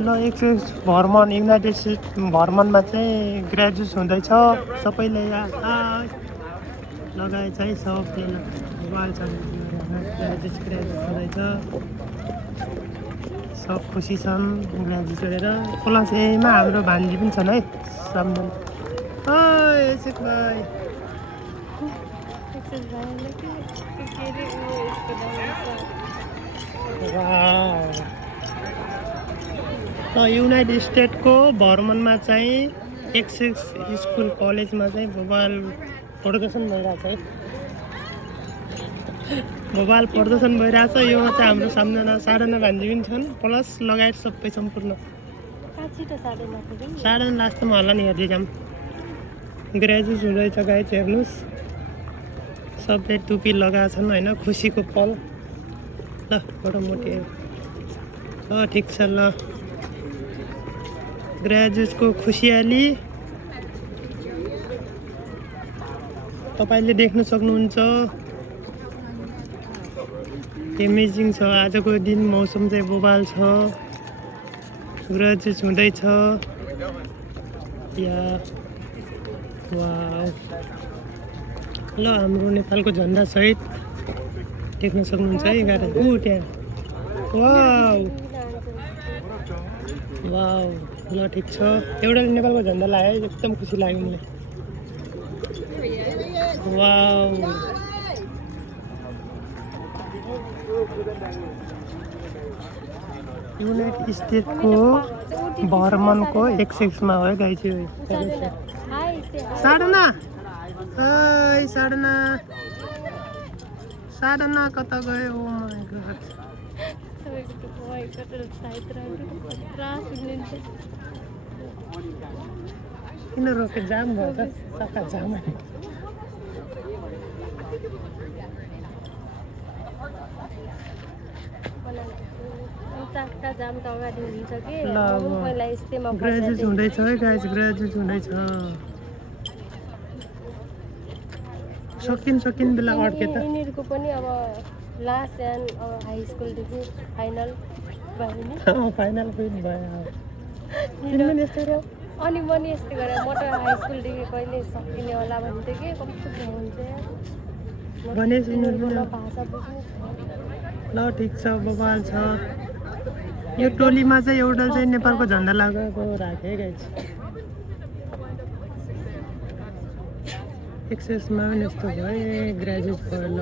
ल XX भर्मन United state भर्मनमा चाहिँ graduate हुँदैछ सबैले लगाए चाहिँ सबले मोबाइल छ ग्रेजुएट हुँदैछ सब खुसी छन् ग्रेजुएट गरेर प्लस एमा हाम्रो भान्जी पनि छन् है सम्झन भाइ युनाइटेड स्टेटको भर्मनमा चाहिँ एक्सएक्स स्कुल कलेजमा चाहिँ भोपाल प्रदर्शन भइरहेछ है भोपाल प्रदर्शन भइरहेछ यो चाहिँ हाम्रो सामना साधना भान्जी पनि छन् प्लस लगायत सबै सम्पूर्ण साधना लास्टमा होला नि हेर्दै जाऊँ ग्रेजुएट हुँदैछ गाइज हेर्नुहोस् सबै टुपी लगाएछन् होइन खुसीको पल ल मोटामोटी ठिक छ ल ग्रेजुएटको खुसियाली तपाईँले देख्न सक्नुहुन्छ एमेजिङ छ आजको दिन मौसम चाहिँ बोबाल छ ग्रेजुएट हुँदैछ या वाउ ल हाम्रो नेपालको झन्डा सहित देख्न सक्नुहुन्छ है गाडी त्यहाँ वाउ वाउ ल ठिक छ एउटा नेपालको झन्डा लाग्यो एकदम खुसी लाग्यो मलाई वाउ युनाइटेड स्टेटको भर्मनको एक्सएक्समा हो गाई चाहिँ साधना साधना साधना कता गयो ओ माय गॉड किन रोके जाम भयो त सका जाम जाम त अगाडि हुन्छ कि पहिला यस्तैमा ग्रेजुएट हुँदैछ है गाइज ग्रेजुएट हुँदैछ सकिन बेला अड्के त यिनीहरूको पनि अब लास्ट एन्ड हाई स्कुलदेखि फाइनल भयो नि फाइनल पनि भयो अनि पनि यस्तै गरेर म त हाई स्कुलदेखि कहिले सकिने होला भन्थ्यो कि कस्तो हुन्छ गणेश भाषा बुझ्नु ल ठिक छ बबाल छ यो टोलीमा चाहिँ एउटा चाहिँ नेपालको झन्डा लगाएको राखेँ गाइज एक्सएक्समा पनि यस्तो भयो ग्रेजुएट भयो ल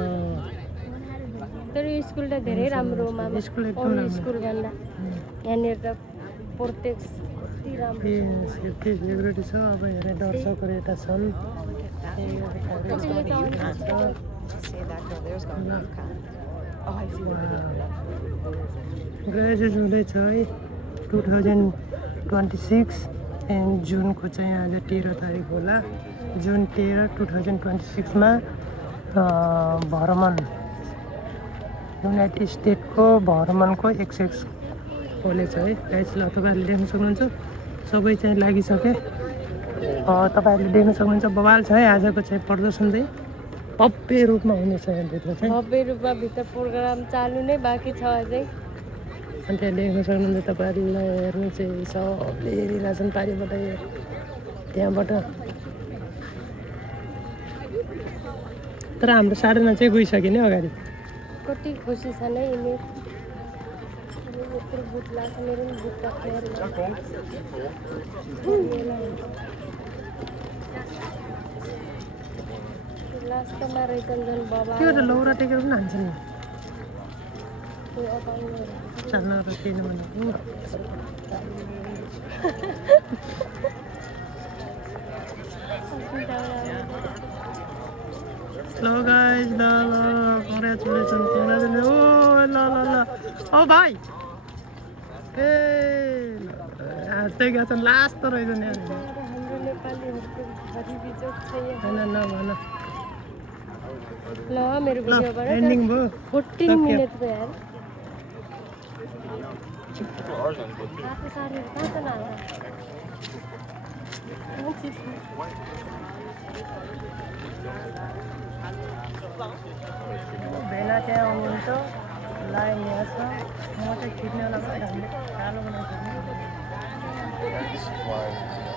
तर यो स्कुल त धेरै राम्रो स्कुल एकदम राम्रो स्कुलभन्दा यहाँनिर त प्रत्येक कति राम्रो सेक्युरिटी छ अब हेरेर दर्शकहरू यता छन् ग्रेजुएट हुँदैछ है 2026 एन्ड जुनको चाहिँ आज 13 तारिक होला जुन 13 2026मा भर्मन युनाइटेड स्टेटको भर्मनको एक्सएक्स कलेज है गाइस ल तपाईँहरूले देख्न सक्नुहुन्छ सबै चाहिँ लागिसके तपाईँहरूले देख्न सक्नुहुन्छ बवाल छ है आजको चाहिँ प्रदर्शन चाहिँ भव्य रूपमा हुनेछ यहाँभित्र चाहिँ भव्य रूपमा भित्र प्रोग्राम चालु नै बाँकी छ अझै अनि त्यहाँ देख्न सक्नुहुन्छ तपाईँहरूलाई हेर्नु चाहिँ सबले हेरिरहेछन् पारिबाट त्यहाँबाट तर हाम्रो साधना चाहिँ गइसक्यो नि अगाडि कति खुसी छ नै यिनी यत्रो बुट लाग्छ मेरो पनि बुट लास्टमा रहेछन् झन् बाबा त्यो त लौरा टेकेर पनि हान्छन् चाल्न र केही नभनेको ल गाइज ल कङ्ग्रेचुलेसन ओ ल ओ भाइ ए हाँस्दै गएको छन् लास्ट त रहेछ नि हाम्रो नेपालीहरूको भरिबिजोग छ यहाँ होइन नभन ल मेरो भिडियोबाट एन्डिङ भयो 14 मिनेट भयो यार बाटो सारीहरू कहाँ छ होला भेना त्यहाँ हुनुहुन्छ ल लाइन यहाँ छ म चाहिँ खिच्नेवाला पनि हामीले कालो बनाइदिने That's why